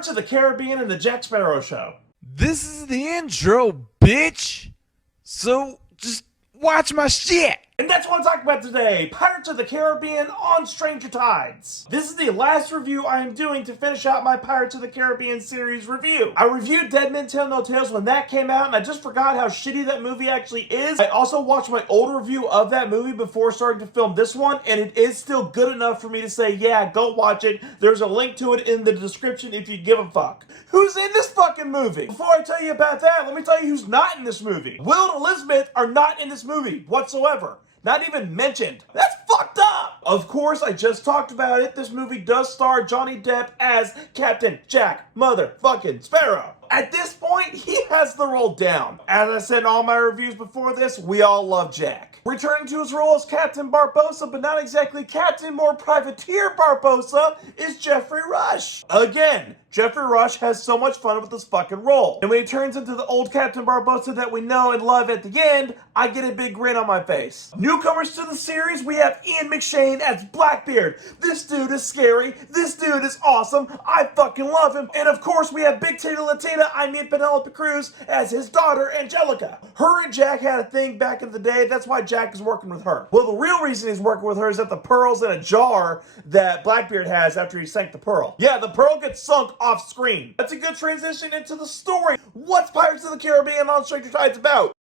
Pirates of the Caribbean and the Jack Sparrow Show. This is the intro, bitch. So just watch my shit. And that's what I'm talking about today, Pirates of the Caribbean on Stranger Tides. This is the last review I am doing to finish out my Pirates of the Caribbean series review. I reviewed Dead Men Tell No Tales when that came out, and I just forgot how shitty that movie actually is. I also watched my old review of that movie before starting to film this one, and it is still good enough for me to say, yeah, go watch it. There's a link to it in the description if you give a fuck. Who's in this fucking movie? Before I tell you about that, let me tell you who's not in this movie. Will and Elizabeth are not in this movie whatsoever. Not even mentioned. That's fucked up! Of course, I just talked about it. This movie does star Johnny Depp as Captain Jack Motherfucking Sparrow. At this point, he has the role down. As I said in all my reviews before this, we all love Jack. Returning to his role as Captain Barbossa, but not exactly Captain, more Privateer Barbossa, is Jeffrey Rush. Again, Jeffrey Rush has so much fun with this fucking role. And when he turns into the old Captain Barbossa that we know and love at the end, I get a big grin on my face. Newcomers to the series, we have Ian McShane as Blackbeard. This dude is scary. This dude is awesome. I fucking love him. And of course, we have Big Titty Latina, I mean Penelope Cruz, as his daughter, Angelica. Her and Jack had a thing back in the day. That's why Jack is working with her. Well, the real reason he's working with her is that the pearl's in a jar that Blackbeard has after he sank the pearl. Yeah, the pearl gets sunk off screen. That's a good transition into the story. What's Pirates of the Caribbean on Stranger Tides about?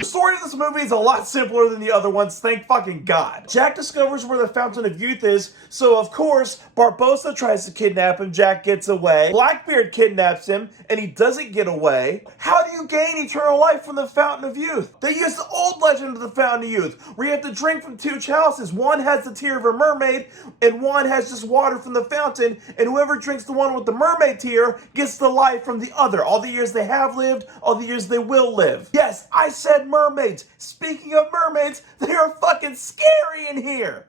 The story of this movie is a lot simpler than the other ones, thank fucking God. Jack discovers where the Fountain of Youth is, so of course, Barbossa tries to kidnap him, Jack gets away. Blackbeard kidnaps him, and he doesn't get away. How do you gain eternal life from the Fountain of Youth? They use the old legend of the Fountain of Youth, where you have to drink from two chalices. One has the tear of a mermaid, and one has just water from the fountain, and whoever drinks the one with the mermaid tear gets the life from the other. All the years they have lived, all the years they will live. Yes, I said mermaids. Speaking of mermaids, they are fucking scary in here.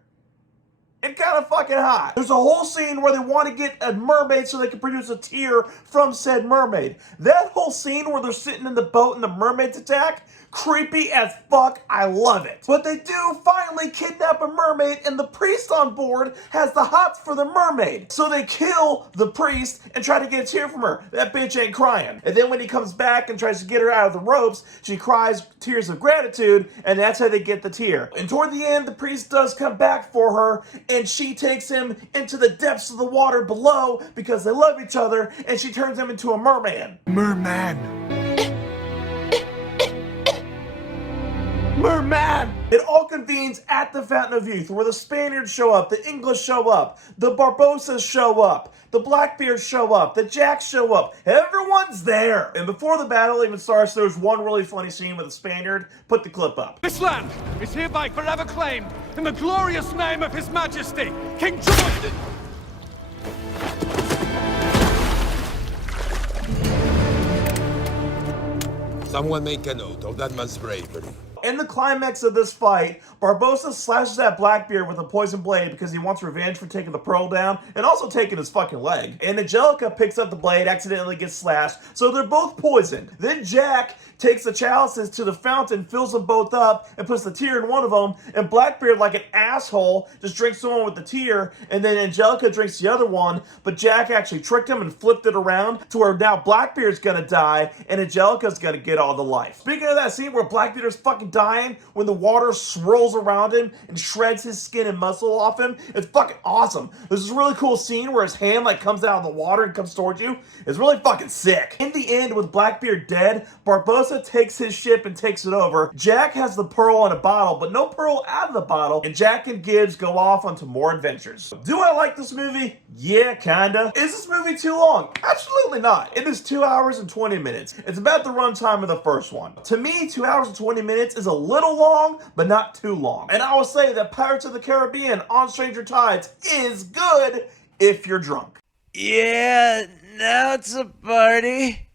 And kind of fucking hot. There's a whole scene where they want to get a mermaid so they can produce a tear from said mermaid. That whole scene where they're sitting in the boat and the mermaids attack, creepy as fuck, I love it. But they do finally kidnap a mermaid, and the priest on board has the hots for the mermaid. So they kill the priest and try to get a tear from her. That bitch ain't crying. And then when he comes back and tries to get her out of the ropes, she cries tears of gratitude, and that's how they get the tear. And toward the end, the priest does come back for her, and she takes him into the depths of the water below because they love each other, and she turns him into a merman. Merman. Merman! It all convenes at the Fountain of Youth, where the Spaniards show up, the English show up, the Barbossas show up, the Blackbeards show up, the Jacks show up. Everyone's there! And before the battle even starts, there's one really funny scene with a Spaniard. Put the clip up. This land is hereby forever claimed in the glorious name of His Majesty, King George. Someone make a note of that man's bravery. In the climax of this fight, Barbossa slashes at Blackbeard with a poison blade because he wants revenge for taking the pearl down and also taking his fucking leg. And Angelica picks up the blade, accidentally gets slashed, so they're both poisoned. Then Jack takes the chalices to the fountain, fills them both up, and puts the tear in one of them, and Blackbeard, like an asshole, just drinks the one with the tear, and then Angelica drinks the other one, but Jack actually tricked him and flipped it around to where now Blackbeard's gonna die, and Angelica's gonna get all the life. Speaking of that scene where Blackbeard is fucking dying, when the water swirls around him and shreds his skin and muscle off him, it's fucking awesome. There's this really cool scene where his hand like comes out of the water and comes towards you. It's really fucking sick. In the end, with Blackbeard dead, Barbossa takes his ship and takes it over. Jack has the pearl in a bottle, but no pearl out of the bottle, and Jack and Gibbs go off onto more adventures. Do I like this movie? Yeah, kinda. Is this movie too long? Absolutely not. It is 2 hours and 20 minutes. It's about the runtime of the first one. To me, 2 hours and 20 minutes is a little long, but not too long. And I will say that Pirates of the Caribbean on Stranger Tides is good if you're drunk. Yeah, now it's a party.